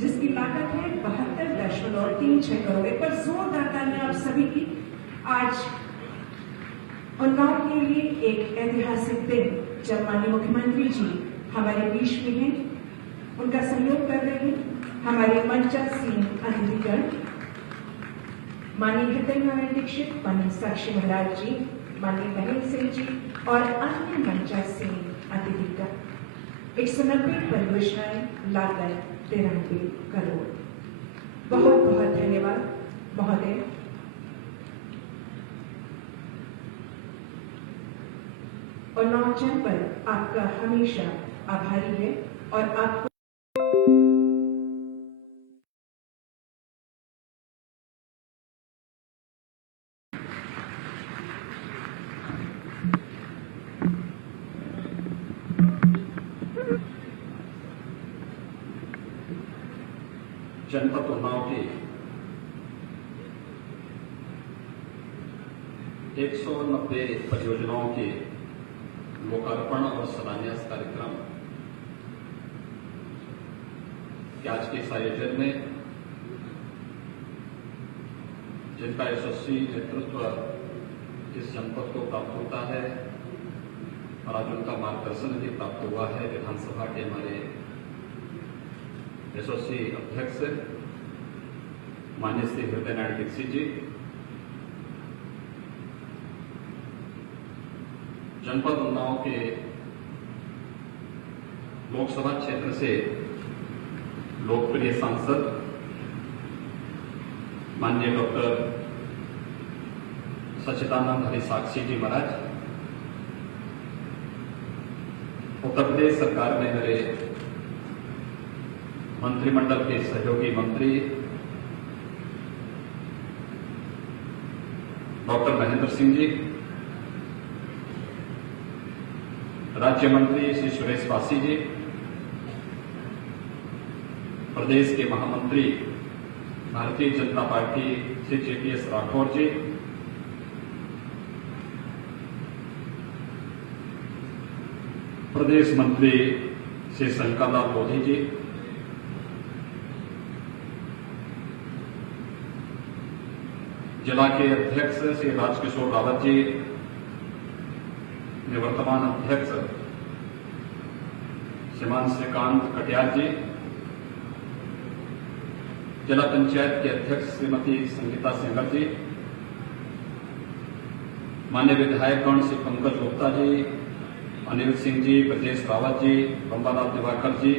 जिसकी लागत है 72.36 करोड़। एक बार जोरदार तालियां आप सभी की। आज उन्नाव के लिए एक ऐतिहासिक दिन, जब माननीय मुख्यमंत्री जी हमारे बीच में हैं, उनका सहयोग कर रहे हैं हमारे मंचासीन अतिथिगण, माननीय हृदय नारायण दीक्षित, माननीय साक्षी महाराज जी, माननीय महेंद्र सिंह जी और अन्य मंचासीन अतिथिगण। 190 परियोजनाएं, लागत 93 करोड़। बहुत बहुत धन्यवाद महोदय। उन्नाव जनपद आपका हमेशा आभारी है और आपको जनपद उन्नाव की 190 परियोजनाओं के लोकार्पण और शिलान्यास कार्यक्रम के आज के इस आयोजन में, जिनका यशस्वी नेतृत्व इस जनपद को प्राप्त होता है और आज उनका मार्गदर्शन भी प्राप्त हुआ है विधानसभा के हमारे यशस्वी अध्यक्ष माननीय श्री हृदय नारायण दीक्षित जी, जनपद उन्नाव के लोकसभा क्षेत्र से लोकप्रिय सांसद माननीय डॉक्टर सच्चिदानंद हरि साक्षी जी महाराज, उत्तर प्रदेश सरकार में मेरे मंत्रिमंडल के सहयोगी मंत्री डॉक्टर महेंद्र सिंह जी, राज्य मंत्री श्री सुरेश वासी जी, प्रदेश के महामंत्री भारतीय जनता पार्टी श्री JPS राठौर जी, प्रदेश मंत्री श्री शंकरलाल लोधी जी, जिला के अध्यक्ष श्री राजकिशोर रावत जी, निवर्तमान अध्यक्ष श्रीमान श्रीकांत कटियार जी, जिला पंचायत के अध्यक्ष श्रीमती संगीता सेंगर जी, माननीय विधायकगण श्री पंकज गुप्ता जी, अनिल सिंह जी, ब्रजेश रावत जी, बंबालाल दिवाकर जी,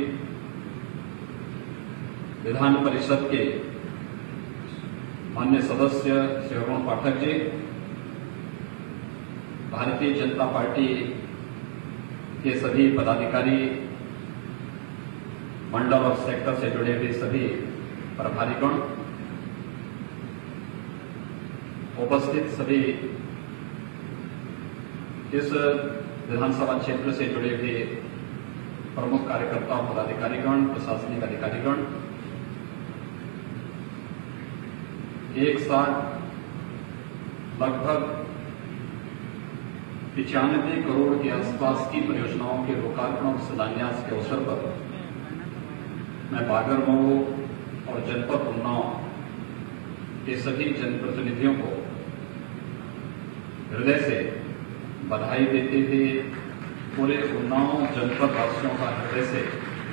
विधान परिषद के माननीय सदस्य श्री अरुण पाठक जी, भारतीय जनता पार्टी के सभी पदाधिकारी, मंडल और सेक्टर से जुड़े हुए सभी प्रभारीगण, उपस्थित सभी इस विधानसभा क्षेत्र से जुड़े हुए प्रमुख कार्यकर्ता और पदाधिकारीगण, प्रशासनिक अधिकारीगण, एक साथ लगभग 95 करोड़ के आसपास की परियोजनाओं के लोकार्पण और शिलान्यास के अवसर पर मैं बागर मऊ और जनपद उन्नाव के सभी जनप्रतिनिधियों को हृदय से बधाई देते हुए पूरे उन्नाव जनपद वासियों का हृदय से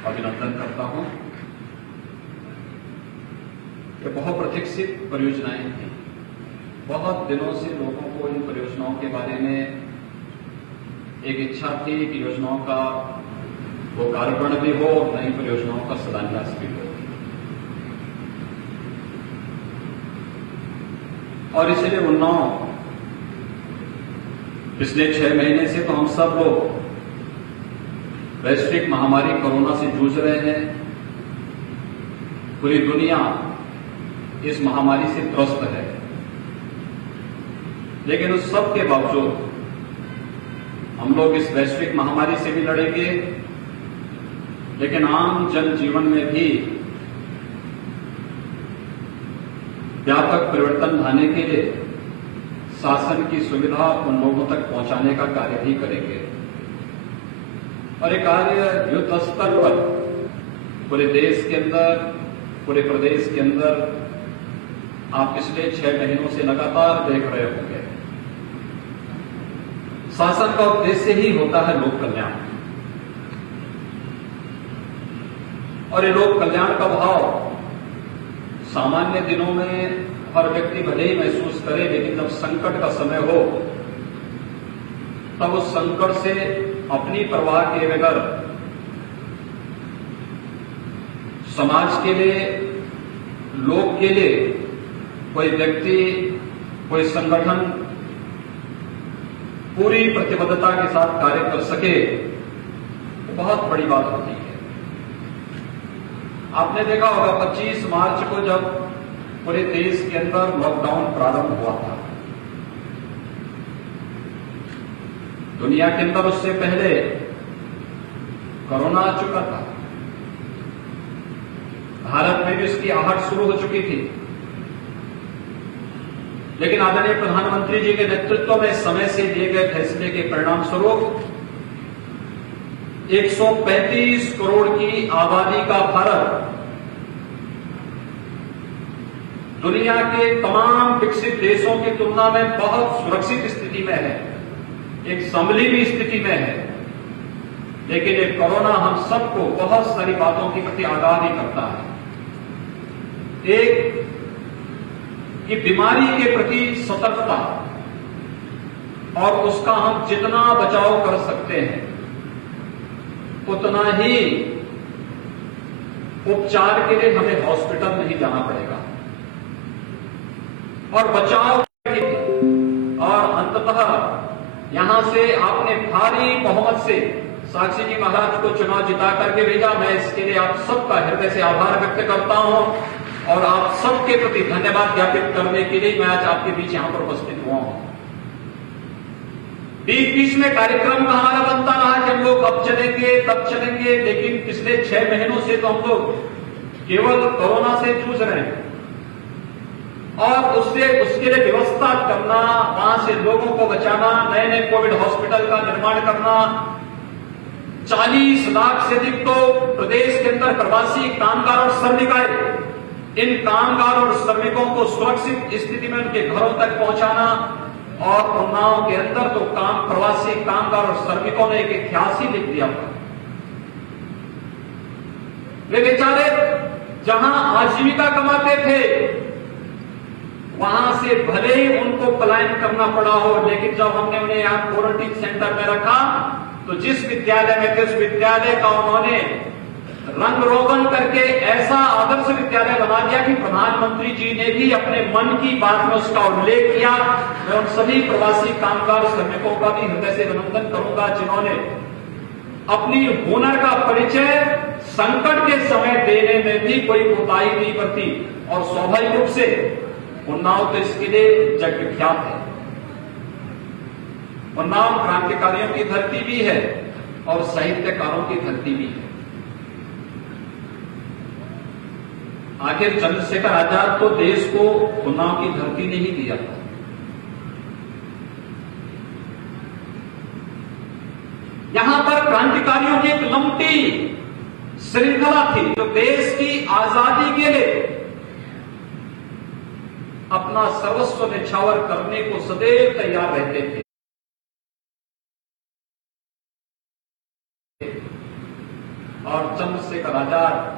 अभिनंदन करता हूं। ये बहुत प्रतीक्षित परियोजनाएं थी। बहुत दिनों से लोगों को इन परियोजनाओं के बारे में एक इच्छा थी कि योजनाओं का लोकार्पण भी हो और नई परियोजनाओं का शिलान्यास भी हो, और इसलिए उन्नाव पिछले 6 महीने से तो हम सब लोग वैश्विक महामारी कोरोना से जूझ रहे हैं। पूरी दुनिया इस महामारी से त्रस्त है, लेकिन उस सब के बावजूद हम लोग इस वैश्विक महामारी से भी लड़ेंगे, लेकिन आम जनजीवन में भी व्यापक परिवर्तन लाने के लिए शासन की सुविधा उन लोगों तक पहुंचाने का कार्य भी करेंगे। और ये कार्य युद्ध स्तर पर पूरे देश के अंदर पूरे प्रदेश के अंदर आप पिछले 6 महीनों से लगातार देख रहे होंगे। शासन का उद्देश्य ही होता है लोक कल्याण, और ये लोक कल्याण का भाव सामान्य दिनों में हर व्यक्ति भले ही महसूस करे, लेकिन जब संकट का समय हो तब उस संकट से अपनी परवाह किए बगैर समाज के लिए, लोक के लिए कोई व्यक्ति, कोई संगठन पूरी प्रतिबद्धता के साथ कार्य कर सके, तो बहुत बड़ी बात होती है। आपने देखा होगा 25 मार्च को जब पूरे देश के अंदर लॉकडाउन प्रारंभ हुआ था, दुनिया के अंदर उससे पहले कोरोना आ चुका था, भारत में भी इसकी आहट शुरू हो चुकी थी, लेकिन आदरणीय प्रधानमंत्री जी के नेतृत्व में समय से लिए गए फैसले के परिणाम स्वरूप 135 करोड़ की आबादी का भारत दुनिया के तमाम विकसित देशों की तुलना में बहुत सुरक्षित स्थिति में है, एक संभली हुई स्थिति में है। लेकिन ये कोरोना हम सबको बहुत सारी बातों के प्रति आगाह नहीं करता है। एक कि बीमारी के प्रति सतर्कता और उसका हम जितना बचाव कर सकते हैं उतना ही उपचार के लिए हमें हॉस्पिटल नहीं जाना पड़ेगा, और बचाव और अंततः यहां से आपने भारी बहुमत से साक्षी जी महाराज को चुनाव जिता करके भेजा। मैं इसके लिए आप सबका हृदय से आभार व्यक्त करता हूं और आप सबके प्रति धन्यवाद ज्ञापित करने के लिए मैं आज आपके बीच यहां पर उपस्थित हुआ हूं। बीच बीच में कार्यक्रम का हमारा बनता रहा कि हम लोग अब चलेंगे तब चलेंगे, लेकिन पिछले 6 महीनों से तो हम लोग केवल कोरोना से जूझ रहे हैं, और उसके लिए व्यवस्था करना, वहां से लोगों को बचाना, नए नए कोविड हॉस्पिटल का निर्माण करना, 40 लाख से अधिक तो प्रदेश के अंदर प्रवासी कामगार और श्रमिक आए, इन कामगार और श्रमिकों को सुरक्षित स्थिति में उनके घरों तक पहुंचाना, और उन्नाव के अंदर तो प्रवासी कामगार और श्रमिकों ने एक इतिहास ही लिख दिया था। वे बेचारे जहां आजीविका कमाते थे वहां से भले ही उनको पलायन करना पड़ा हो, लेकिन जब हमने उन्हें यहां क्वारंटीन सेंटर में रखा तो जिस विद्यालय में थे उस विद्यालय का उन्होंने रंग रोगन करके ऐसा आदर्श विद्यालय बना दिया कि प्रधानमंत्री जी ने भी अपने मन की बात में उसका उल्लेख किया। मैं उन सभी प्रवासी कामगार श्रमिकों का भी हृदय से अभिनंदन करूंगा जिन्होंने अपनी हुनर का परिचय संकट के समय देने में भी कोई कोताही नहीं बरती, और स्वाभाविक रूप से उन्नाव तो इसके लिए जग विख्यात है। उन्नाव क्रांतिकारियों की धरती भी है और साहित्यकारों की धरती भी है। आखिर चंद्रशेखर आजाद तो देश को उन्नाव की धरती ने ही दिया था। यहां पर क्रांतिकारियों की एक लंबी श्रृंखला थी जो देश की आजादी के लिए अपना सर्वस्व निछावर करने को सदैव तैयार रहते थे। और चंद्रशेखर आजाद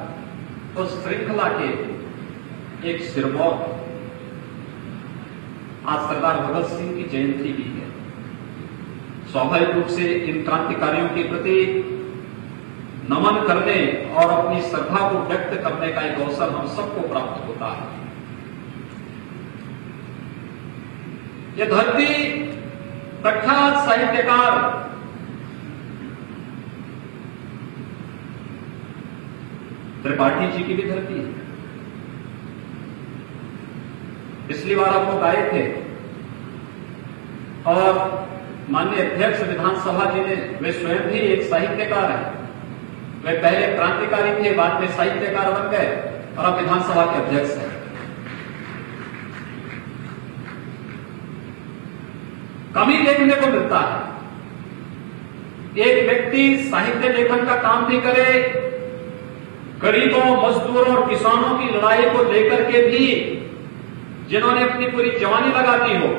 उस श्रृंखला के एक सिरमौर। आज सरदार भगत सिंह की जयंती भी है। स्वाभाविक रूप से इन क्रांतिकारियों के प्रति नमन करने और अपनी श्रद्धा को व्यक्त करने का एक अवसर हम सबको प्राप्त होता है। यह धरती प्रख्यात साहित्यकार त्रिपाठी जी की भी धरती है। पिछली बार आप लोग आए थे और माननीय अध्यक्ष विधानसभा जी ने, वे स्वयं भी एक साहित्यकार हैं। वे पहले क्रांतिकारी थे, बाद में साहित्यकार बन गए और अब विधानसभा के अध्यक्ष हैं। कमी देखने को मिलता है, एक व्यक्ति साहित्य लेखन का काम भी करे, गरीबों, मजदूरों और किसानों की लड़ाई को लेकर के भी जिन्होंने अपनी पूरी जवानी लगा दी हो,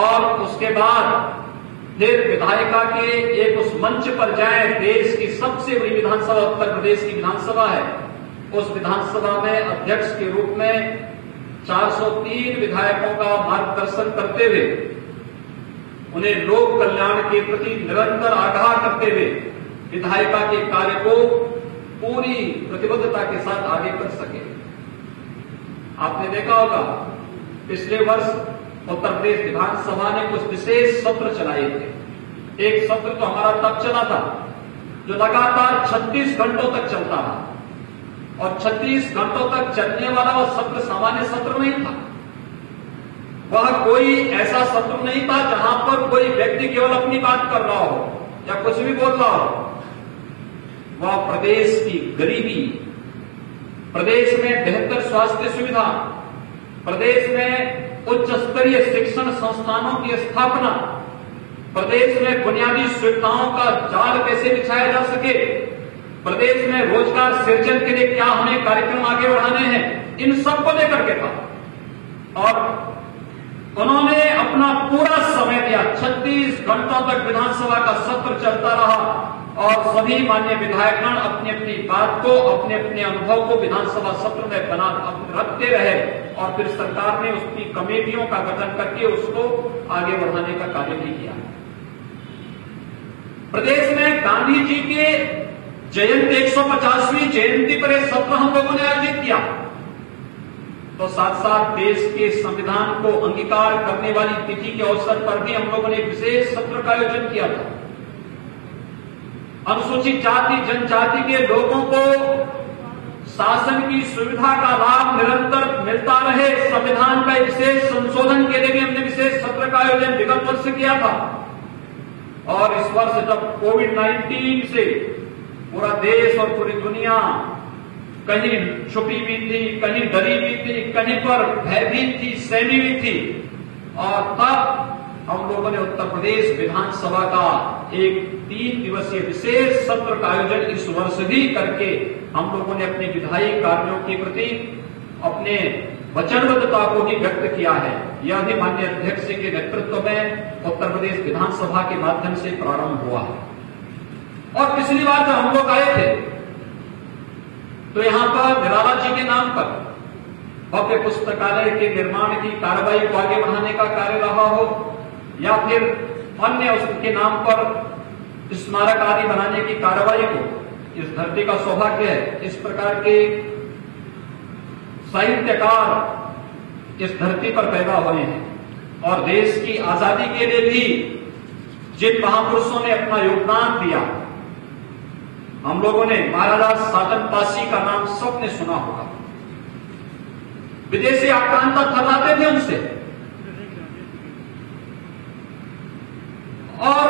और उसके बाद फिर विधायिका के एक उस मंच पर जाए, देश की सबसे बड़ी विधानसभा उत्तर प्रदेश की विधानसभा है, उस विधानसभा में अध्यक्ष के रूप में 403 विधायकों का मार्गदर्शन करते हुए, उन्हें लोक कल्याण के प्रति निरंतर आगाह करते हुए विधायिका के कार्य को पूरी प्रतिबद्धता के साथ आगे कर सके। आपने देखा होगा पिछले वर्ष उत्तर प्रदेश विधानसभा ने कुछ विशेष सत्र चलाए थे। एक सत्र तो हमारा तब चला था जो लगातार 36 घंटों तक चलता रहा, और 36 घंटों तक चलने वाला वह सत्र सामान्य सत्र नहीं था। वह कोई ऐसा सत्र नहीं था जहां पर कोई व्यक्ति केवल अपनी बात कर रहा हो या कुछ भी बोल रहा हो। वह प्रदेश की गरीबी, प्रदेश में बेहतर स्वास्थ्य सुविधा, प्रदेश में उच्च स्तरीय शिक्षण संस्थानों की स्थापना, प्रदेश में बुनियादी सुविधाओं का जाल कैसे बिछाया जा सके, प्रदेश में रोजगार सृजन के लिए क्या हमें कार्यक्रम आगे बढ़ाने हैं, इन सब को लेकर के था। और उन्होंने अपना पूरा समय दिया। 36 घंटों तक विधानसभा का सत्र चलता रहा और सभी माननीय विधायकगण अपनी अपनी बात को, अपने अपने अनुभव को विधानसभा सत्र में बना रखते रहे, और फिर सरकार ने उसकी कमेटियों का गठन करके उसको आगे बढ़ाने का कार्य भी किया। प्रदेश में गांधी जी के जयंती 150वीं जयंती पर एक सत्र हम लोगों ने आयोजित किया, तो साथ साथ देश के संविधान को अंगीकार करने वाली तिथि के अवसर पर भी हम लोगों ने एक विशेष सत्र का आयोजन किया था। अनुसूचित जाति जनजाति के लोगों को शासन की सुविधा का लाभ निरंतर मिलता रहे, संविधान का विशेष संशोधन के लिए भी हमने विशेष सत्र का आयोजन विगत वर्ष किया था। और इस वर्ष जब कोविड-19 से पूरा देश और पूरी दुनिया कहीं छुपी भी थी, कहीं डरी भी थी, कहीं पर भयभीत थी, सहमी भी थी, और तब हम लोगों ने उत्तर प्रदेश विधानसभा का एक 3 दिवसीय विशेष सत्र का आयोजन इस वर्ष भी करके हम लोगों ने अपने विधायी कार्यों के प्रति अपने वचनबद्धता को भी व्यक्त किया है। यह भी माननीय अध्यक्ष के नेतृत्व में उत्तर प्रदेश विधानसभा के माध्यम से प्रारंभ हुआ है। और पिछली बार जब हम लोग आए थे तो यहां पर निराला जी के नाम पर भव्य पुस्तकालय के निर्माण की कार्रवाई को आगे बढ़ाने का कार्य रहा हो, या फिर अन्य उसके नाम पर स्मारक आदि बनाने की कार्रवाई को, इस धरती का सौभाग्य है इस प्रकार के साहित्यकार इस धरती पर पैदा हुए हैं, और देश की आजादी के लिए भी जिन महापुरुषों ने अपना योगदान दिया, हम लोगों ने महाराजा सातन पासी का नाम सबने सुना होगा। विदेशी आक्रांता थर्राते थे उनसे, और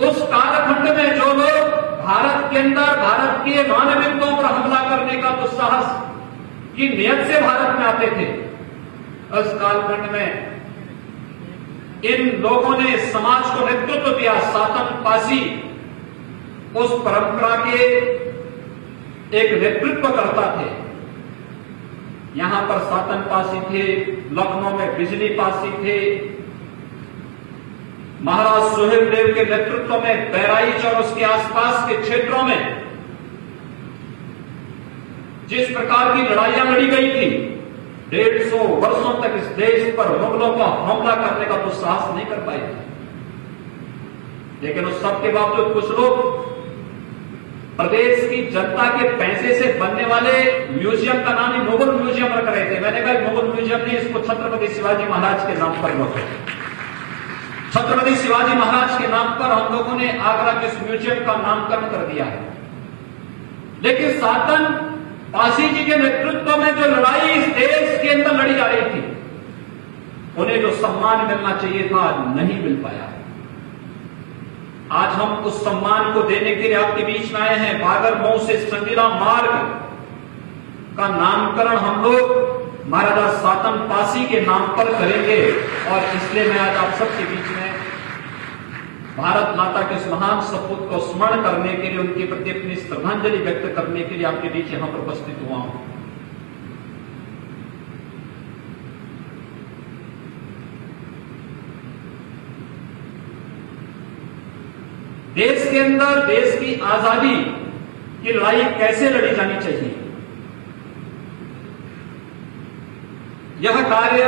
उस कालखंड में जो लोग भारत के अंदर भारत के मानविकताओं पर हमला करने का दुस्साहस की नियत से भारत में आते थे, उस कालखंड में इन लोगों ने समाज को नेतृत्व दिया। सातन पासी उस परंपरा के एक नेतृत्व करता थे। यहां पर सातन पासी थे, लखनऊ में बिजली पासी थे, महाराज सुहेल देव के नेतृत्व में बहराइच और उसके आसपास के क्षेत्रों में जिस प्रकार की लड़ाइयां लड़ी गई थी, 150 वर्षों तक इस देश पर मुगलों का हमला करने का दुस्साहस नहीं कर पाए थे। लेकिन उस सब के बावजूद कुछ लोग प्रदेश की जनता के पैसे से बनने वाले म्यूजियम का नाम ही मुगल म्यूजियम रख रहे थे। मैंने कहा मुगल म्यूजियम नहीं, इसको छत्रपति शिवाजी महाराज के नाम पर रखो। छत्रपति शिवाजी महाराज के नाम पर हम लोगों ने आगरा के इस म्यूजियम का नामकरण कर दिया है। लेकिन सातन पासी जी के नेतृत्व में जो लड़ाई इस देश के अंदर लड़ी जा रही थी, उन्हें जो सम्मान मिलना चाहिए था नहीं मिल पाया। आज हम उस सम्मान को देने के लिए आपके बीच में आए हैं। बागरमऊ से संगीला मार्ग का नामकरण हम लोग महाराजा सातन पासी के नाम पर करेंगे, और इसलिए मैं आज आप सबके बीच में भारत माता के इस महान सपूत को स्मरण करने के लिए, उनके प्रति अपनी श्रद्धांजलि व्यक्त करने के लिए आपके बीच यहां पर उपस्थित हुआ हूं। देश के अंदर देश की आजादी की लड़ाई कैसे लड़ी जानी चाहिए, यह कार्य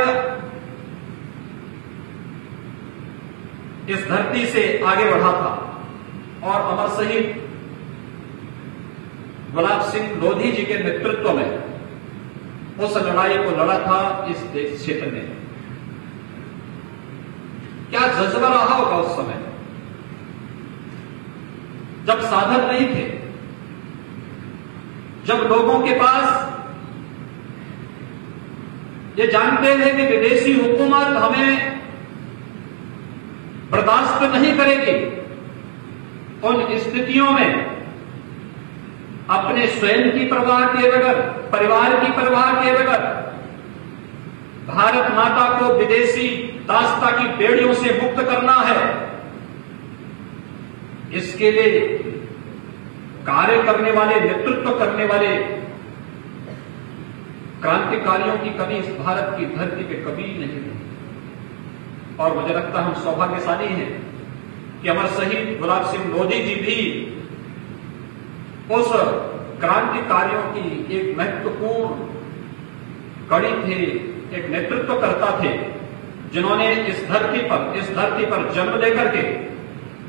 इस धरती से आगे बढ़ा था और अमर शहीद गुलाब सिंह लोधी जी के नेतृत्व में उस लड़ाई को लड़ा था इस देश क्षेत्र में। क्या जज्बा रहा होगा उस समय, जब साधन नहीं थे, जब लोगों के पास ये जानते थे कि विदेशी हुकूमत हमें बर्दाश्त नहीं करेगी। उन स्थितियों में अपने स्वयं की परवाह किए बगैर, परिवार की परवाह किए बगैर भारत माता को विदेशी दासता की बेड़ियों से मुक्त करना है, इसके लिए कार्य करने वाले, नेतृत्व करने वाले क्रांतिकारियों की कमी इस भारत की धरती पे कभी नहीं रही। और मुझे लगता है हम सौभाग्यशाली हैं कि अमर शहीद गुलाब सिंह लोधी जी भी उस क्रांतिकारियों की एक महत्वपूर्ण कड़ी थे, एक नेतृत्वकर्ता थे, जिन्होंने इस धरती पर जन्म लेकर के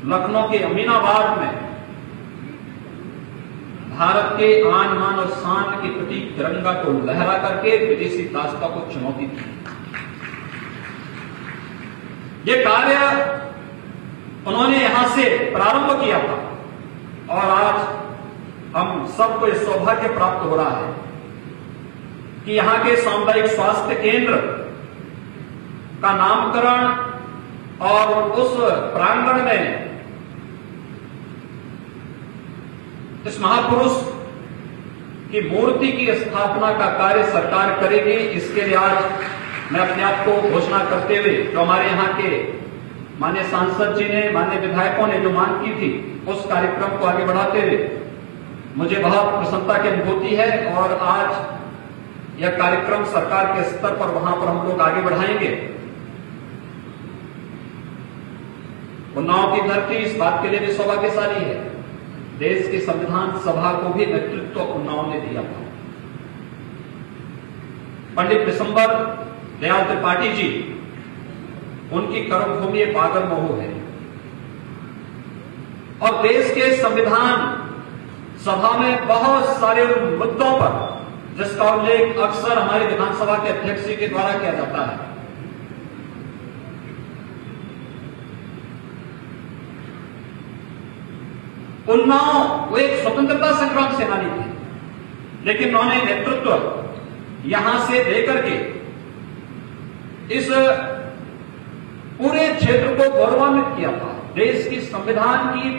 लखनऊ के अमीनाबाद में भारत के आन मान और शान के प्रतीक तिरंगा को लहरा करके विदेशी दासता को चुनौती दी। ये कार्य उन्होंने यहां से प्रारंभ किया था और आज हम सबको यह सौभाग्य प्राप्त हो रहा है कि यहां के सामुदायिक स्वास्थ्य केंद्र का नामकरण और उस प्रांगण में इस महापुरुष की मूर्ति की स्थापना का कार्य सरकार करेगी। इसके लिए आज मैं अपने आप को घोषणा करते हुए, जो हमारे यहाँ के माननीय सांसद जी ने, माननीय विधायकों ने जो मांग की थी, उस कार्यक्रम को आगे बढ़ाते हुए मुझे बहुत प्रसन्नता की अनुभूति है और आज यह कार्यक्रम सरकार के स्तर पर वहां पर हम लोग आगे बढ़ाएंगे। उन्नाव की धरती इस बात के लिए भी सौभाग्यशाली है, देश की संविधान सभा को भी नेतृत्व उन्नाव ने दिया था। पंडित दिसंबर दयाल त्रिपाठी जी, उनकी कर्मभूमि बागर महू है और देश के संविधान सभा में बहुत सारे मुद्दों पर, जिसका उल्लेख अक्सर हमारे विधानसभा के अध्यक्ष जी के द्वारा किया जाता है, उन्नाव वो एक स्वतंत्रता संग्राम सेनानी थे, लेकिन उन्होंने नेतृत्व यहां से लेकर के इस पूरे क्षेत्र को गौरवान्वित किया था। देश की संविधान की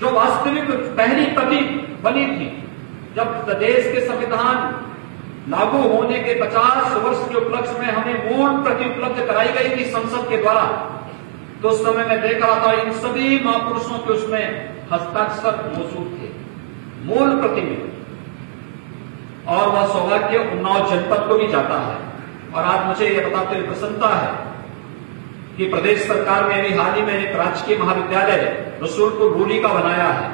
जो वास्तविक पहली प्रति बनी थी, जब देश के संविधान लागू होने के 50 वर्ष के उपलक्ष्य में हमें मूल प्रति उपलब्ध कराई गई थी संसद के द्वारा, तो उस समय मैं देख रहा था इन सभी महापुरुषों के उसमें हस्ताक्षर मौजूद थे मूल प्रति में, और वह सौभाग्य उन्नाव जनपद को भी जाता है। और आज मुझे यह बताते हुए प्रसन्नता है कि प्रदेश सरकार ने अभी हाल ही में एक राजकीय महाविद्यालय रसूलपुर रूली का बनाया है।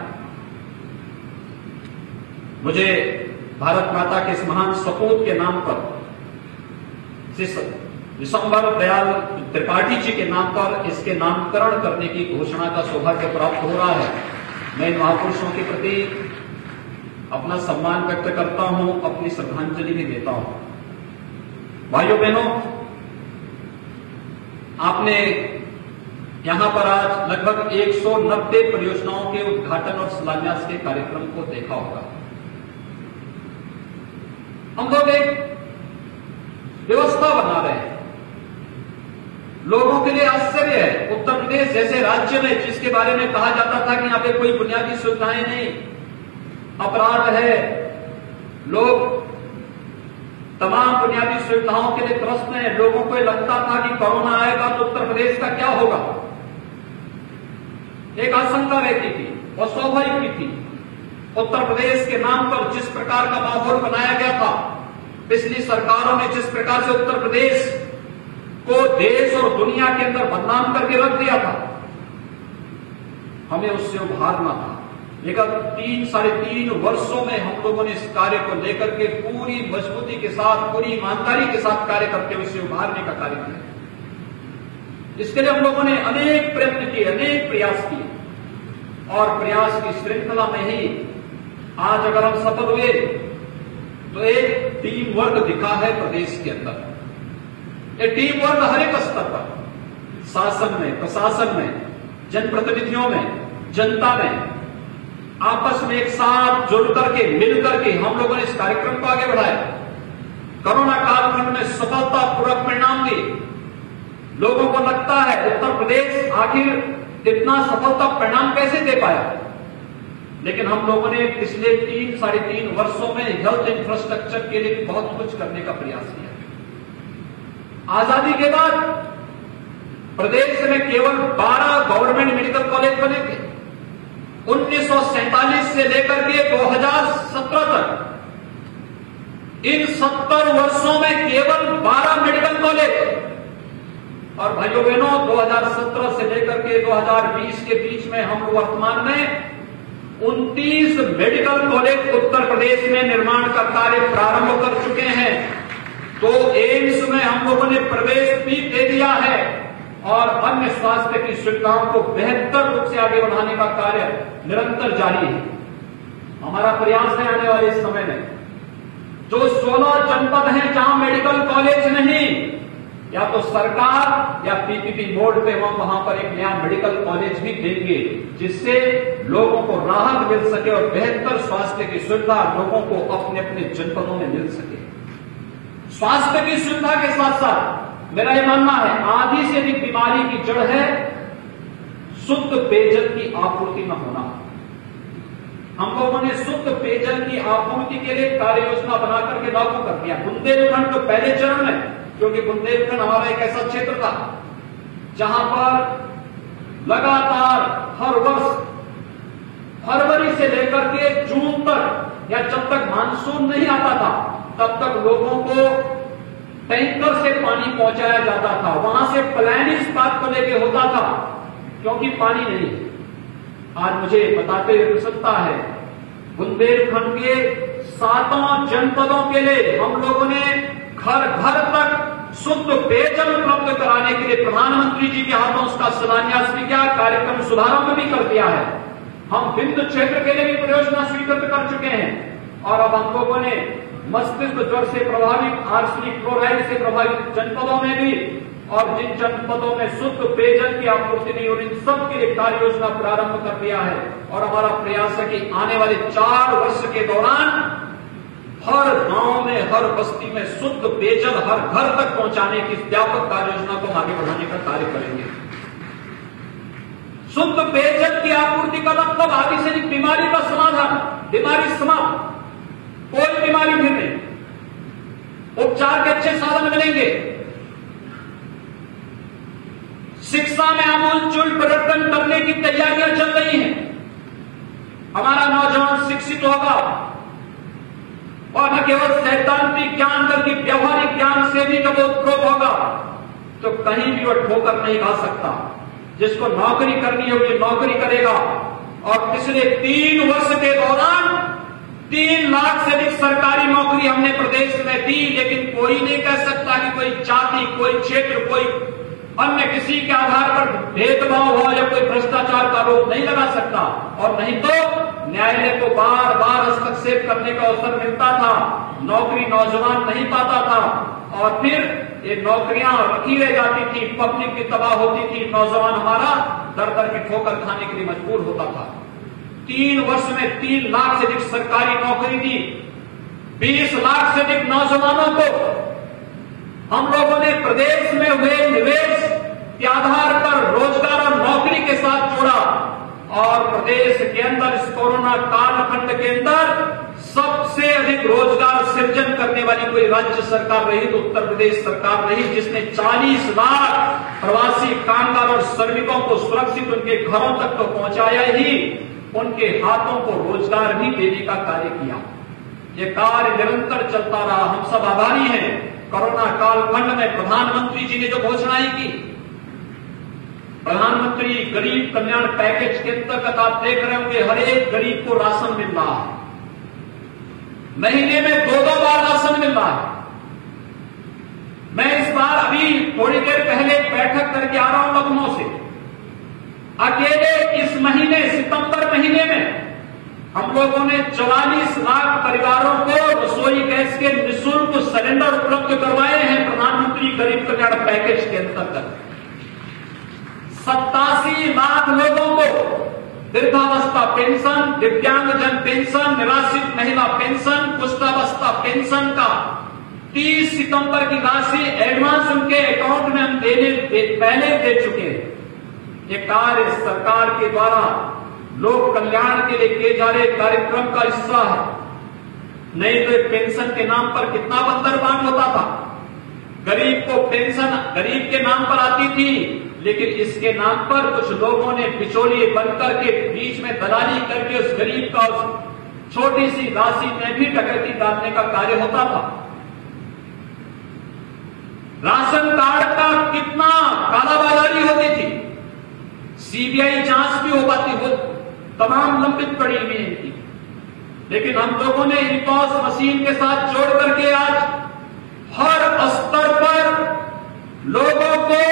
मुझे भारत माता के इस महान सपूत के नाम पर, दिसंबर दयाल त्रिपाठी जी के नाम पर इसके नामकरण करने की घोषणा का सौभाग्य प्राप्त हो रहा है। मैं इन महापुरुषों के प्रति अपना सम्मान व्यक्त करता हूं, अपनी श्रद्धांजलि भी देता हूं। भाइयों बहनों, आपने यहां पर आज लगभग 190 परियोजनाओं के उद्घाटन और शिलान्यास के कार्यक्रम को देखा होगा। हम लोग एक व्यवस्था बना रहे हैं। लोगों के लिए आश्चर्य है, उत्तर प्रदेश जैसे राज्य में जिसके बारे में कहा जाता था कि यहां पे कोई बुनियादी सुविधाएं नहीं, अपराध है, लोग तमाम बुनियादी सुविधाओं के लिए तरसते हैं। लोगों को लगता था कि कोरोना आएगा तो उत्तर प्रदेश का क्या होगा, एक आशंका रहती थी और स्वाभाविक भी थी। उत्तर प्रदेश के नाम पर जिस प्रकार का माहौल बनाया गया था, पिछली सरकारों ने जिस प्रकार से उत्तर प्रदेश को देश और दुनिया के अंदर बदनाम करके रख दिया था, हमें उससे उभारना था। लेकिन 3-3.5 वर्षों में हम लोगों ने इस कार्य को लेकर के पूरी मजबूती के साथ, पूरी ईमानदारी के साथ कार्य करते हुए इसे उभारने का कार्य किया। इसके लिए हम लोगों ने अनेक प्रयत्न किए, अनेक प्रयास किए और प्रयास की श्रृंखला में ही आज अगर हम सफल हुए तो एक टीम वर्क दिखा है प्रदेश के अंदर। ये टीम वर्क हर एक स्तर पर, शासन में, प्रशासन में, जनप्रतिनिधियों में, जनता में आपस में एक साथ जुड़ करके, मिल करके हम लोगों ने इस कार्यक्रम को आगे बढ़ाया। कोरोना कालखंड में सफलतापूर्वक परिणाम दिए। लोगों को लगता है उत्तर प्रदेश आखिर इतना सफलता परिणाम कैसे दे पाया, लेकिन हम लोगों ने पिछले 3-3.5 वर्षों में हेल्थ इंफ्रास्ट्रक्चर के लिए बहुत कुछ करने का प्रयास किया। आजादी के बाद प्रदेश में केवल 12 गवर्नमेंट मेडिकल कॉलेज बने थे। 1947 से लेकर के 2017 तक इन 70 वर्षों में केवल 12 मेडिकल कॉलेज। और भाइयों बहनों, 2017 से लेकर के 2020 के बीच में हम वर्तमान में 29 मेडिकल कॉलेज उत्तर प्रदेश में निर्माण का कार्य प्रारंभ कर चुके हैं। तो एम्स में हम लोगों ने प्रवेश भी दे दिया है और अन्य स्वास्थ्य की सुविधाओं को बेहतर रूप से आगे बढ़ाने का कार्य निरंतर जारी है। हमारा प्रयास है आने वाले समय में जो 16 जनपद हैं जहां मेडिकल कॉलेज नहीं, या तो सरकार या पीपीपी मोड पे हम वहां पर एक नया मेडिकल कॉलेज भी देंगे, जिससे लोगों को राहत मिल सके और बेहतर स्वास्थ्य की सुविधा लोगों को अपने अपने जनपदों में मिल सके। स्वास्थ्य की सुविधा के साथ साथ मेरा यह मानना है आधी से अधिक बीमारी की जड़ है शुद्ध पेयजल की आपूर्ति न होना। हम लोगों ने शुद्ध पेयजल की आपूर्ति के लिए कार्य योजना बनाकर के लागू कर दिया। बुंदेलखंड तो पहले चरण में, क्योंकि बुंदेलखंड हमारा एक ऐसा क्षेत्र था जहां पर लगातार हर वर्ष फरवरी से लेकर के जून तक या जब तक मानसून नहीं आता था तब तक लोगों को टैंकर से पानी पहुंचाया जाता था। वहां से प्लान इस बात को लेकर होता था क्योंकि पानी नहीं है। आज मुझे बताते हुए प्रसन्नता है, बुंदेलखंड के 7 जनपदों के लिए हम लोगों ने घर घर तक शुद्ध पेयजल उपलब्ध कराने के लिए प्रधानमंत्री जी के हाथों उसका शिलान्यास भी किया, कार्यक्रम शुभारंभ भी कर दिया है। हम बिंदु क्षेत्र के लिए भी परियोजना स्वीकृत कर चुके हैं और अब हम लोगों ने मस्तिष्क ज्वर से प्रभावित, आर्सेनिक क्लोराइड से प्रभावित जनपदों में भी और जिन जनपदों में शुद्ध पेयजल की आपूर्ति नहीं हो रही, इन सब के लिए कार्य योजना प्रारंभ कर दिया है। और हमारा प्रयास है कि आने वाले 4 वर्ष के दौरान हर गांव में, हर बस्ती में शुद्ध पेयजल हर घर तक पहुंचाने की व्यापक कार्य योजना को आगे बढ़ाने का कार्य करेंगे। शुद्ध पेयजल की आपूर्ति का मतलब आदि से बीमारी का समाधान, बीमारी समाप्त, कोई बीमारी फिर नहीं, उपचार के अच्छे साधन मिलेंगे, शिक्षा में आमूलचूल परिवर्तन करने की तैयारियां चल रही हैं। हमारा नौजवान शिक्षित होगा और न केवल सैद्धांतिक ज्ञान बल्कि व्यवहारिक ज्ञान से भी जब उत्प्रोत होगा तो कहीं भी वह ठोकर नहीं खा सकता। जिसको नौकरी करनी होगी नौकरी करेगा। और पिछले 3 वर्ष के दौरान 3 लाख से अधिक सरकारी नौकरी हमने प्रदेश में दी, लेकिन कोई नहीं कह सकता कि कोई जाति, कोई क्षेत्र, कोई अन्य किसी के आधार पर भेदभाव हो या कोई भ्रष्टाचार का आरोप नहीं लगा सकता। और नहीं तो न्यायालय को बार बार हस्तक्षेप करने का अवसर मिलता था, नौकरी नौजवान नहीं पाता था और फिर ये नौकरियां रखी रह जाती थी, पब्लिक की तबाह होती थी, नौजवान हमारा दर दर की ठोकर खाने के लिए मजबूर होता था। 3 वर्ष में 3 लाख से अधिक सरकारी नौकरी दी, 20 लाख से अधिक नौजवानों को हम लोगों ने प्रदेश में हुए निवेश के आधार पर रोजगार और नौकरी के साथ जोड़ा और प्रदेश के अंदर इस कोरोना कालखंड के अंदर सबसे अधिक रोजगार सृजन करने वाली कोई राज्य सरकार रही तो उत्तर प्रदेश सरकार रही, जिसने 40 लाख प्रवासी कामगार और श्रमिकों को सुरक्षित उनके घरों तक तो पहुंचाया ही, उनके हाथों को रोजगार भी देने का कार्य किया। ये कार्य निरंतर चलता रहा। हम सब आभारी हैं। कोरोना कालखंड में प्रधानमंत्री जी ने जो घोषणाएं की, प्रधानमंत्री गरीब कल्याण पैकेज के अंतर्गत आप देख रहे होंगे हर एक गरीब को राशन मिल रहा है। महीने में 2-2 बार राशन मिल रहा है। मैं इस बार अभी थोड़ी देर पहले एक बैठक करके आ रहा हूं लखनऊ से। अकेले इस महीने सितंबर महीने में हम लोगों ने 44 लाख परिवारों को रसोई गैस के निःशुल्क सिलेंडर उपलब्ध करवाए हैं प्रधानमंत्री गरीब कल्याण पैकेज के अंतर्गत। 87 लाख लोगों को वृद्धावस्था पेंशन, दिव्यांगजन पेंशन, निराश्रित महिला पेंशन, कुष्ठावस्था पेंशन का 30 सितंबर की राशि एडवांस उनके अकाउंट में हम पहले दे चुके हैं। ये कार्य सरकार के द्वारा लोक कल्याण के लिए किए जा रहे कार्यक्रम का हिस्सा है। नहीं तो पेंशन के नाम पर कितना बंदरबांट होता था। गरीब को पेंशन गरीब के नाम पर आती थी, लेकिन इसके नाम पर कुछ लोगों ने बिचौलिए बनकर के बीच में दलाली करके उस गरीब का उस छोटी सी राशि में भी डकैती डालने का कार्य होता था। राशन कार्ड का कितना कालाबाजारी होती थी। सीबीआई जांच भी हो पाती हो, तमाम लंबित पड़ी हुई इनकी। लेकिन हम लोगों ने इनपॉस मशीन के साथ जोड़ करके आज हर स्तर पर लोगों को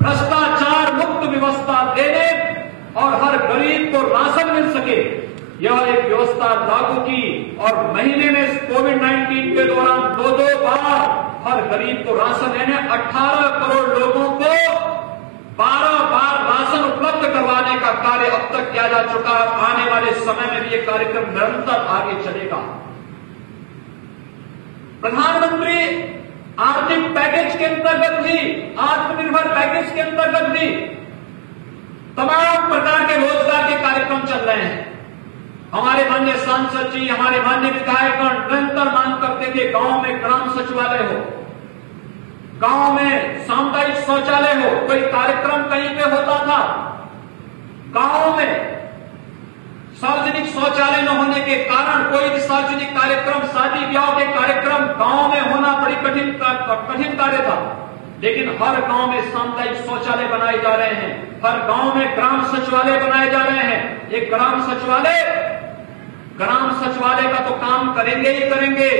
भ्रष्टाचार मुक्त व्यवस्था देने और हर गरीब को राशन मिल सके, यह एक व्यवस्था लागू की। और महीने में कोविड-19 के दौरान 2-2 बार हर गरीब को राशन देने 18 करोड़ लोगों को 12 बार राशन उपलब्ध करवाने का कार्य अब तक किया जा चुका है। आने वाले समय में भी यह कार्यक्रम निरंतर आगे चलेगा। प्रधानमंत्री आर्थिक पैकेज के अंतर्गत भी, आत्मनिर्भर पैकेज के अंतर्गत भी तमाम प्रकार के रोजगार के कार्यक्रम चल रहे हैं। हमारे माननीय सांसद जी, हमारे माननीय विधायकगण निरंतर मांग करते थे गांव में ग्राम सचिवालय हो, गांव में सामुदायिक शौचालय हो। कोई कार्यक्रम कहीं पे होता था, गांव में सार्वजनिक शौचालय न होने के कारण कोई भी सार्वजनिक कार्यक्रम, शादी ब्याह के कार्यक्रम गांव में होना बड़ी कठिन कार्य था। लेकिन हर गांव में सामुदायिक शौचालय बनाए जा रहे हैं, हर गांव में ग्राम सचिवालय बनाए जा रहे हैं। एक ग्राम सचिवालय का तो काम करेंगे ही करेंगे।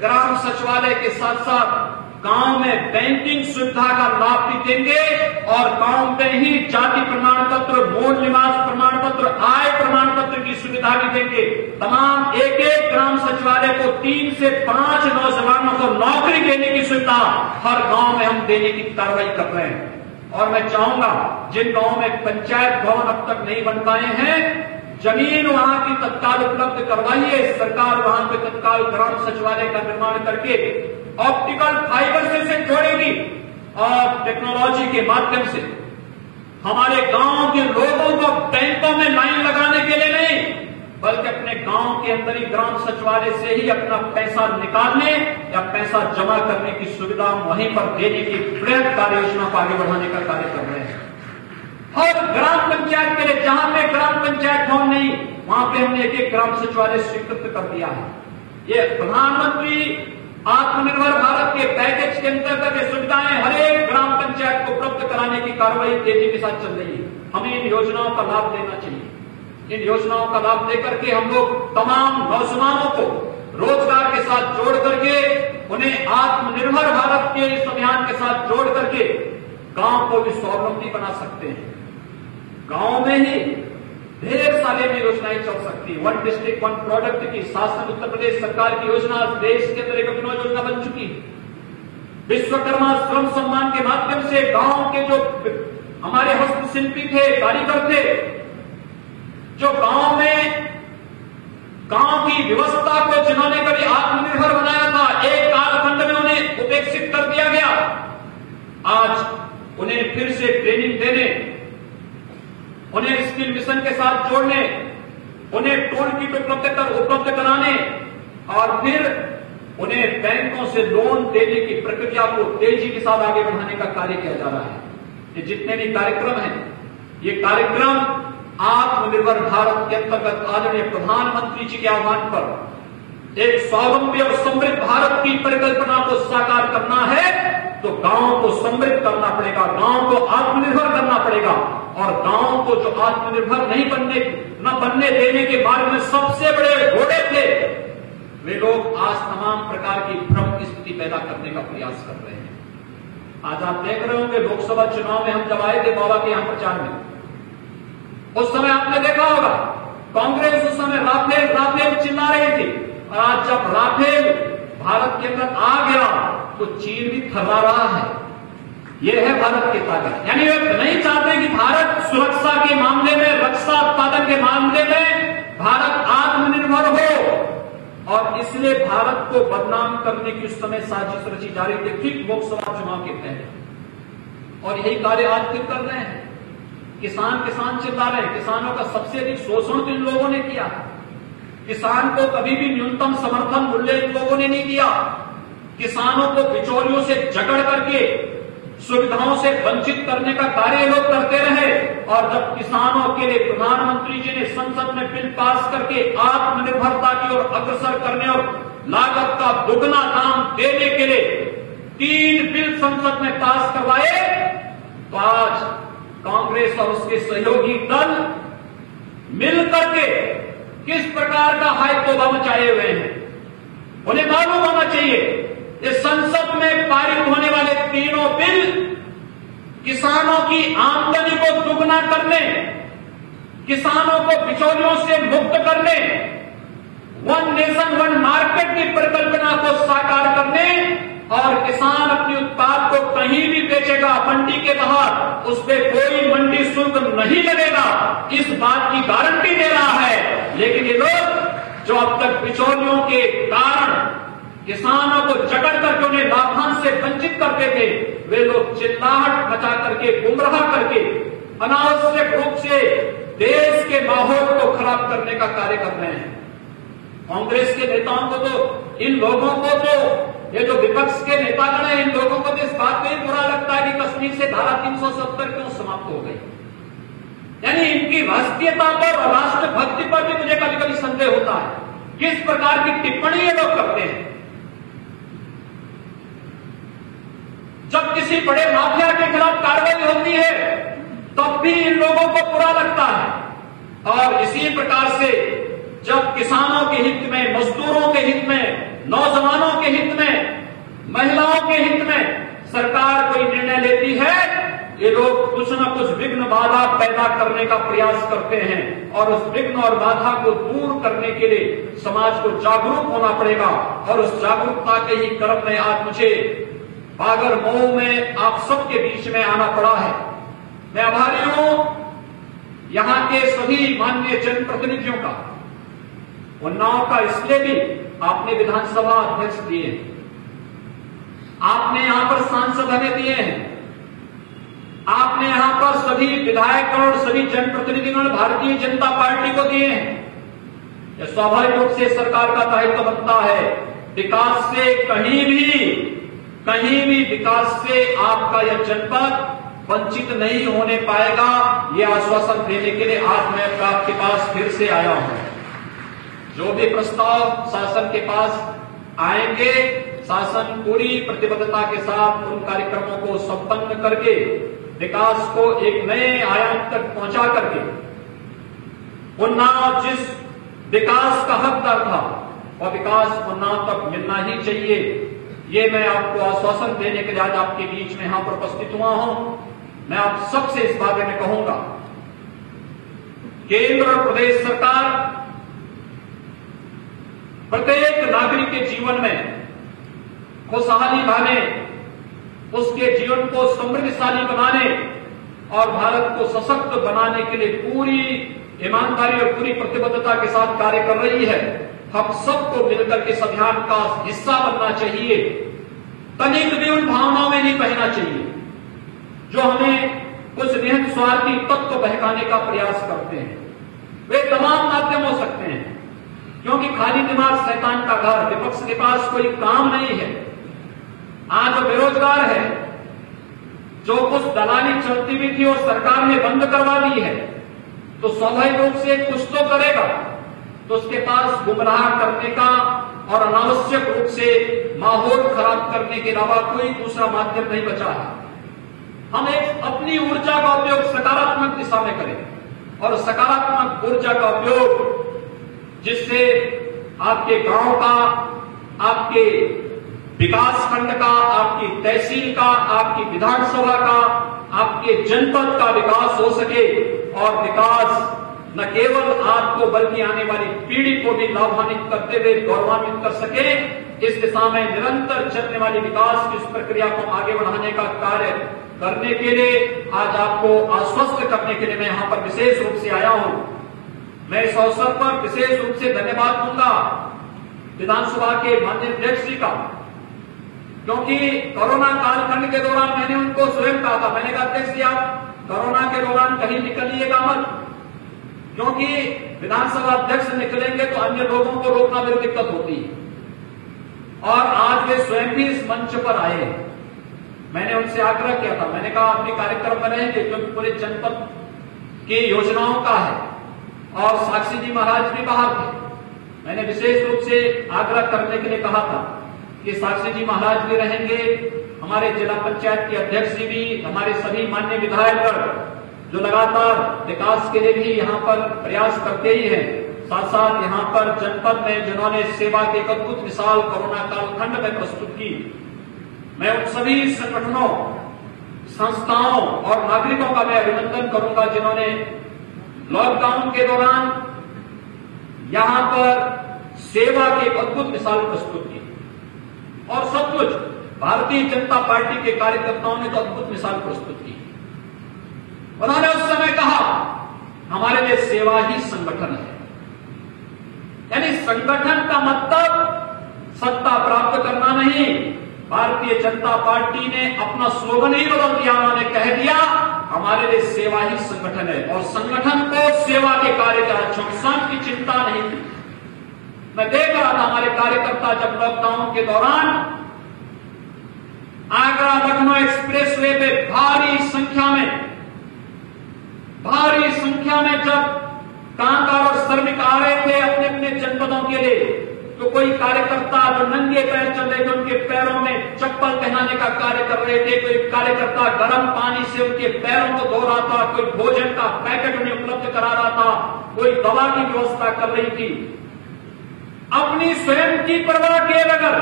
ग्राम सचिवालय के साथ साथ गांव में बैंकिंग सुविधा का लाभ भी देंगे और गांव में ही जाति प्रमाण पत्र, मूल निवास प्रमाण पत्र, आय प्रमाण पत्र की सुविधा भी देंगे। तमाम एक ग्राम सचिवालय को 3 से 5 नौजवानों को नौकरी देने की सुविधा हर गांव में हम देने की कार्रवाई कर रहे हैं। और मैं चाहूंगा जिन गांव में पंचायत भवन अब तक नहीं बन पाए हैं, जमीन वहां की तत्काल उपलब्ध करवाइए। सरकार वहां पे तत्काल ग्राम सचिवालय का निर्माण करके ऑप्टिकल फाइबर से इसे जोड़ेगी और टेक्नोलॉजी के माध्यम से हमारे गांव के लोगों को बैंकों में लाइन लगाने के लिए नहीं, बल्कि अपने गांव के अंदर ही ग्राम सचिवालय से ही अपना पैसा निकालने या पैसा जमा करने की सुविधा वहीं पर देने की बृहद कार्य योजना को आगे बढ़ाने का कार्य कर रहे हैं। हर ग्राम पंचायत के लिए, जहां पे ग्राम पंचायत भवन नहीं, वहां पे हमने एक ग्राम सचिवालय स्वीकृत कर दिया है। ये प्रधानमंत्री आत्मनिर्भर भारत के पैकेज के अंतर्गत ये सुविधाएं हर एक ग्राम पंचायत को उपलब्ध कराने की कार्रवाई तेजी के साथ चल रही है। हमें इन योजनाओं का लाभ लेना चाहिए। इन योजनाओं का लाभ लेकर के हम लोग तमाम नौजवानों को रोजगार के साथ जोड़ करके, उन्हें आत्मनिर्भर भारत के इस अभियान के साथ जोड़ करके गांव को भी स्वावलंबी बना सकते हैं। गांव में ही ढेर सारे में योजनाएं चल सकती है। 1 डिस्ट्रिक्ट 1 प्रोडक्ट की शासन उत्तर प्रदेश सरकार की योजना देश के अंदर एक अभिनव योजना बन चुकी है। विश्वकर्मा श्रम सम्मान के माध्यम से गांव के जो हमारे हस्तशिल्पी थे, कारीगर थे, जो गांव में गांव की व्यवस्था को जिन्होंने कभी आत्मनिर्भर बनाया था, एक कालखंड में उन्हें उपेक्षित कर दिया गया। आज उन्हें फिर से ट्रेनिंग देने, उन्हें स्किल मिशन के साथ जोड़ने, उन्हें टूल किट उपलब्ध कराने और फिर उन्हें बैंकों से लोन देने की प्रक्रिया को तेजी के साथ आगे बढ़ाने का कार्य किया जा रहा है। ये जितने भी कार्यक्रम हैं, ये कार्यक्रम आत्मनिर्भर भारत के अंतर्गत आदरणीय प्रधानमंत्री जी के आह्वान पर एक स्वावलंबी और समृद्ध भारत की परिकल्पना को साकार करना है तो गांव को समृद्ध करना पड़ेगा, गांव को आत्मनिर्भर करना पड़ेगा। और गांव को जो आत्मनिर्भर न बनने देने के मार्ग में सबसे बड़े घोड़े थे, वे लोग आज तमाम प्रकार की भ्रम की स्थिति पैदा करने का प्रयास कर रहे हैं। आज आप देख रहे होंगे लोकसभा चुनाव में हम जब आए थे बाबा के यहां प्रचार में, उस समय आपने देखा होगा कांग्रेस उस समय राफेल राफेल चिल्ला रही थी, और आज जब राफेल भारत के अंदर आ गया तो चीन भी थर्रा रहा है। यह है भारत की ताकत। यानी वे नहीं चाहते कि भारत सुरक्षा के मामले में, रक्षा उत्पादन के मामले में भारत आत्मनिर्भर हो, और इसलिए भारत को बदनाम करने की उस समय साजिश रची जा रही थी, ठीक लोकसभा चुनाव के पहले। और यही कार्य आज फिर कर रहे हैं। किसान चिल्ला रहे हैं। किसानों का सबसे अधिक शोषण तो इन लोगों ने किया। किसान को कभी भी न्यूनतम समर्थन मूल्य इन लोगों ने नहीं दिया। किसानों को बिचौलियों से जकड़ करके सुविधाओं से वंचित करने का कार्य लोग करते रहे। और जब किसानों के लिए प्रधानमंत्री जी ने संसद में बिल पास करके आत्मनिर्भरता की ओर अग्रसर करने और लागत का दुगना दाम देने के लिए 3 बिल संसद में पास करवाए, तो आज कांग्रेस और उसके सहयोगी दल मिलकर के किस प्रकार का हाइतोबा मचाए हुए हैं। उन्हें मालूम होना चाहिए कि संसद में पारित होने वाले तीनों बिल किसानों की आमदनी को दुगना करने, किसानों को बिचौलियों से मुक्त करने, वन नेशन वन मार्केट की परिकल्पना को साकार करने, और किसान अपने उत्पाद को कहीं भी बेचेगा मंडी के बाहर, उस पर कोई मंडी शुल्क नहीं लगेगा, इस बात की गारंटी दे रहा है। लेकिन ये लोग जो अब तक बिचौलियों के कारण किसानों को जकड़ करके उन्हें लाभांश से वंचित करते थे, वे लोग चिल्लाहट मचा करके, गुमराह करके, अनावश्यक रूप से देश के माहौल को खराब करने का कार्य कर रहे हैं। कांग्रेस के नेताओं को तो, इन लोगों को तो, ये जो विपक्ष के नेतागण हैं, इन लोगों को तो इस बात में ही बुरा लगता है कि कश्मीर से धारा 370 क्यों समाप्त हो गई। यानी इनकी राष्ट्रीयता पर और राष्ट्रभक्ति पर भी मुझे कभी कभी संदेह होता है, किस प्रकार की टिप्पणी ये लोग करते हैं। जब किसी बड़े माफिया के खिलाफ कार्रवाई होती है तब भी इन लोगों को बुरा लगता है। और इसी प्रकार से जब किसानों के हित में, मजदूरों के हित में, नौजवानों के हित में, महिलाओं के हित में सरकार कोई निर्णय लेती है, ये लोग कुछ न कुछ विघ्न बाधा पैदा करने का प्रयास करते हैं। और उस विघ्न और बाधा को दूर करने के लिए समाज को जागरूक होना पड़ेगा। और उस जागरूकता के ही क्रम में आज मुझे बागर मऊ में आप सबके बीच में आना पड़ा है। मैं आभारी हूं यहां के सभी माननीय जनप्रतिनिधियों का। उन्नाव का इसलिए भी आपने विधानसभा अध्यक्ष दिए हैं, आपने यहां पर सांसद हमें दिए हैं, आपने यहां पर सभी विधायकों और सभी जनप्रतिनिधियों ने भारतीय जनता पार्टी को दिए हैं। यह स्वाभाविक रूप से सरकार का दायित्व बनता है। विकास से कहीं भी विकास से आपका यह जनपद वंचित नहीं होने पाएगा, यह आश्वासन देने के लिए आज मैं आपके पास फिर से आया हूं। जो भी प्रस्ताव शासन के पास आएंगे, शासन पूरी प्रतिबद्धता के साथ उन कार्यक्रमों को संपन्न करके विकास को एक नए आयाम तक पहुंचा करके उन्नाव जिस विकास का हकदार था वह विकास उन्नाव तक मिलना ही चाहिए। ये मैं आपको आश्वासन देने के लिए आज आपके बीच में यहां पर उपस्थित हुआ हूं। मैं आप सबसे इस बारे में कहूंगा, केंद्र और प्रदेश सरकार प्रत्येक नागरिक के जीवन में खुशहाली लाने, उसके जीवन को समृद्धशाली बनाने और भारत को सशक्त बनाने के लिए पूरी ईमानदारी और पूरी प्रतिबद्धता के साथ कार्य कर रही है। हम सबको मिलकर इस अभियान का हिस्सा बनना चाहिए। तनिक भी उन भावनाओं में नहीं बहना चाहिए जो हमें कुछ निहित स्वार्थी तत्व बहकाने का प्रयास करते हैं। वे तमाम माध्यम हो सकते हैं, क्योंकि क्योंकि खाली दिमाग शैतान का घर, विपक्ष के पास कोई काम नहीं है। आज जो बेरोजगार है, जो कुछ दलाली चलती हुई थी और सरकार ने बंद करवा दी है, तो स्वाभाविक रूप से कुछ तो करेगा, तो उसके पास गुमराह करने का और अनावश्यक रूप से माहौल खराब करने के अलावा कोई दूसरा माध्यम नहीं बचा है। हम एक अपनी ऊर्जा का उपयोग सकारात्मक दिशा में करें, और सकारात्मक ऊर्जा का उपयोग जिससे आपके गांव का, आपके विकास खंड का, आपकी तहसील का, आपकी विधानसभा का, आपके जनपद का विकास हो सके, और विकास न केवल आपको बल्कि आने वाली पीढ़ी को भी लाभान्वित करते हुए गौरवान्वित कर सके, इस दिशा में निरंतर चलने वाली विकास की इस प्रक्रिया को आगे बढ़ाने का कार्य करने के लिए आज आपको आश्वस्त करने के लिए मैं यहां पर विशेष रूप से आया हूं। मैं इस अवसर पर विशेष रूप से धन्यवाद दूंगा विधानसभा के माननीय अध्यक्ष जी का, क्योंकि कोरोना कालखंड के दौरान मैंने उनको स्वयं कहा था, मैंने कहा अध्यक्ष जी आप कोरोना के दौरान कहीं निकलिएगा मत, क्योंकि विधानसभा अध्यक्ष निकलेंगे तो अन्य लोगों को रोकना मेरी दिक्कत होती है। और आज वे स्वयं भी इस मंच पर आए। मैंने उनसे आग्रह किया था, मैंने कहा अपने कार्यक्रम में रहेंगे, क्योंकि पूरे जनपद की योजनाओं का है, और साक्षी जी महाराज भी बाहर थे। मैंने विशेष रूप से आग्रह करने के लिए कहा था कि साक्षी जी महाराज भी रहेंगे, हमारे जिला पंचायत के अध्यक्ष जी भी, हमारे सभी मान्य विधायकगण जो लगातार विकास के लिए भी यहाँ पर प्रयास करते ही हैं, साथ साथ यहाँ पर जनपद में जिन्होंने सेवा की एक अद्भुत मिसाल कोरोना कालखंड में प्रस्तुत की, मैं उन सभी संगठनों, संस्थाओं और नागरिकों का मैं अभिनंदन करूंगा जिन्होंने लॉकडाउन के दौरान यहां पर सेवा की एक अद्भुत मिसाल प्रस्तुत की। और सचमुच भारतीय जनता पार्टी के कार्यकर्ताओं ने तो अद्भुत मिसाल प्रस्तुत की। उन्होंने उस समय कहा हमारे लिए सेवा ही संगठन है, यानी संगठन का मतलब सत्ता प्राप्त करना नहीं। भारतीय जनता पार्टी ने अपना स्लोगन ही बदल दिया, उन्होंने कह दिया हमारे लिए सेवा ही संगठन है, और संगठन को सेवा के कार्य का संघ की चिंता नहीं थी। मैं देख रहा था हमारे कार्यकर्ता जब लॉकडाउन के दौरान आगरा लखनऊ एक्सप्रेस वे पे भारी संख्या में जब कामगार और श्रमिक आ रहे थे अपने अपने जनपदों के लिए, तो कोई कार्यकर्ता जो नंगे पैर चल रहे थे उनके पैरों में चप्पल पहनाने का कार्य कर रहे थे, कोई कार्यकर्ता गर्म पानी से उनके पैरों को धो रहा था, कोई भोजन का पैकेट उन्हें उपलब्ध करा रहा था, कोई दवा की व्यवस्था कर रही थी। अपनी स्वयं की परवाह किए बगैर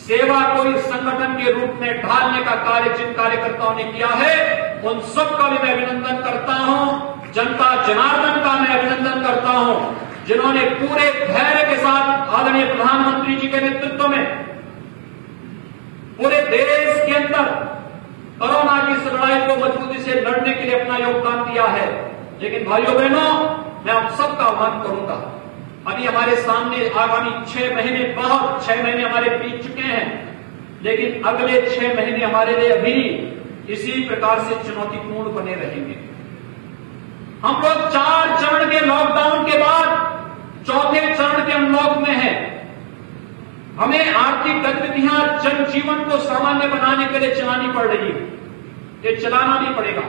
सेवा को इस संगठन के रूप में ढालने का कार्य जिन कार्यकर्ताओं ने किया है, उन सबका भी मैं अभिनंदन करता हूं। जनता जनार्दन का मैं अभिनंदन करता हूं, जिन्होंने पूरे धैर्य के साथ आदरणीय प्रधानमंत्री जी के नेतृत्व में पूरे देश के अंदर कोरोना की इस लड़ाई को मजबूती से लड़ने के लिए अपना योगदान दिया है। लेकिन भाइयों बहनों, मैं आप सबका आह्वान करूंगा, अभी हमारे सामने आगामी 6 महीने, बहुत 6 महीने हमारे बीत चुके हैं, लेकिन अगले 6 महीने हमारे लिए अभी इसी प्रकार से चुनौतीपूर्ण बने रहेंगे। हम लोग 4 चरण के लॉकडाउन के बाद चौथे चरण के अनलॉक में है। हमें आर्थिक गतिविधियां जनजीवन को सामान्य बनाने के लिए चलानी पड़ रही है, ये चलाना भी पड़ेगा,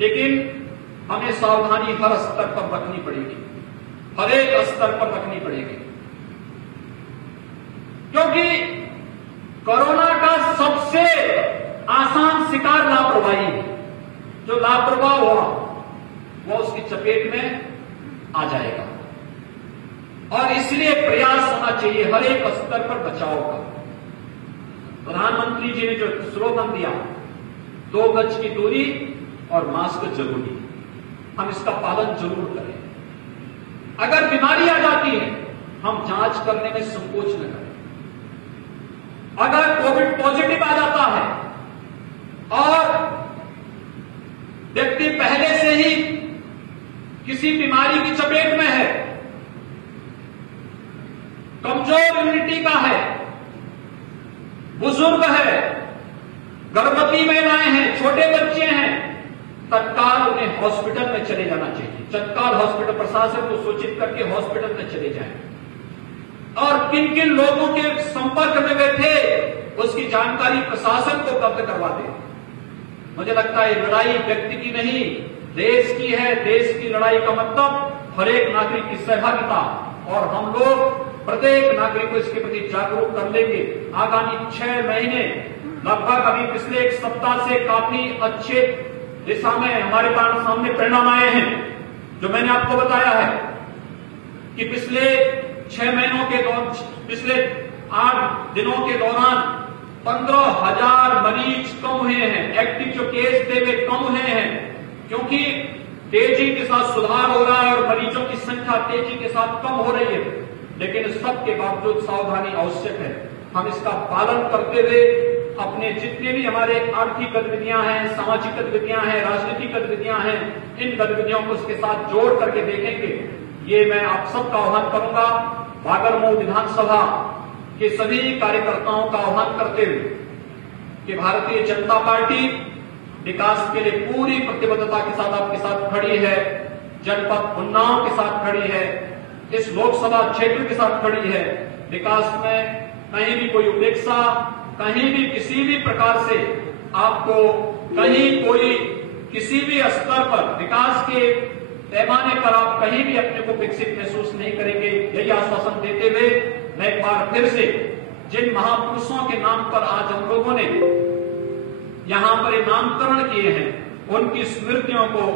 लेकिन हमें सावधानी हर स्तर पर रखनी पड़ेगी, हर एक स्तर पर रखनी पड़ेगी, क्योंकि कोरोना का सबसे आसान शिकार लापरवाही है। जो लापरवाह हुआ वो उसकी चपेट में आ जाएगा, और इसलिए प्रयास होना चाहिए हर एक स्तर पर बचाव का। प्रधानमंत्री जी ने जो स्लोगन दिया, 2 गज की दूरी और मास्क जरूरी, हम इसका पालन जरूर करें। अगर बीमारी आ जाती है, हम जांच करने में संकोच न करें। अगर कोविड पॉजिटिव आ जाता है और व्यक्ति पहले से ही किसी बीमारी की चपेट में है, कमजोर इम्यूनिटी का है, बुजुर्ग है, गर्भवती महिलाएं हैं, छोटे बच्चे हैं, तत्काल उन्हें हॉस्पिटल में चले जाना चाहिए। तत्काल हॉस्पिटल प्रशासन को सूचित करके हॉस्पिटल में चले जाएं और किन किन लोगों के संपर्क में वे थे उसकी जानकारी प्रशासन को उपलब्ध करवा दें। मुझे लगता है लड़ाई व्यक्ति की नहीं देश की है। देश की लड़ाई का मतलब हर एक नागरिक की सहभागिता, और हम लोग प्रत्येक नागरिक को इसके प्रति जागरूक कर लेंगे। आगामी 6 महीने लगभग अभी पिछले एक सप्ताह से काफी अच्छे दिशा में हमारे सामने परिणाम आए हैं। जो मैंने आपको बताया है कि पिछले 6 महीनों के पिछले 8 दिनों के दौरान 15,000 मरीज कम हुए हैं। एक्टिव जो केस थे वे कम हुए हैं, क्योंकि तेजी के साथ सुधार हो रहा है और मरीजों की संख्या तेजी के साथ कम हो रही है। लेकिन सबके बावजूद सावधानी आवश्यक है। हम इसका पालन करते हुए अपने जितने भी हमारे आर्थिक गतिविधियां हैं, सामाजिक गतिविधियां हैं, राजनीतिक गतिविधियां हैं, इन गतिविधियों को उसके साथ जोड़ करके देखेंगे। ये मैं आप सबका आह्वान करूंगा। बागरमऊ विधानसभा के सभी कार्यकर्ताओं का आह्वान करते हुए कि भारतीय जनता पार्टी विकास के लिए पूरी प्रतिबद्धता के साथ आपके साथ खड़ी है, जनपद उन्नाव के साथ खड़ी है, इस लोकसभा क्षेत्र के साथ खड़ी है। विकास में कहीं भी कोई उपेक्षा, कहीं भी किसी भी प्रकार से आपको कहीं कोई किसी भी स्तर पर विकास के पैमाने पर आप कहीं भी अपने को विकसित महसूस नहीं करेंगे। यही आश्वासन देते हुए मैं एक बार फिर से जिन महापुरुषों के नाम पर आज हम लोगों ने यहां पर नामकरण किए हैं उनकी स्मृतियों को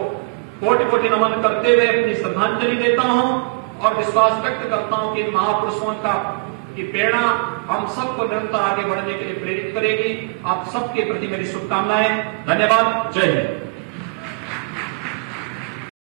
कोटि कोटि नमन करते हुए अपनी श्रद्धांजलि देता हूं और विश्वास व्यक्त करता हूं कि इन महापुरुषों की प्रेरणा हम सबको निरंतर आगे बढ़ने के लिए प्रेरित करेगी। आप सबके प्रति मेरी शुभकामनाएं। धन्यवाद। जय हिंद।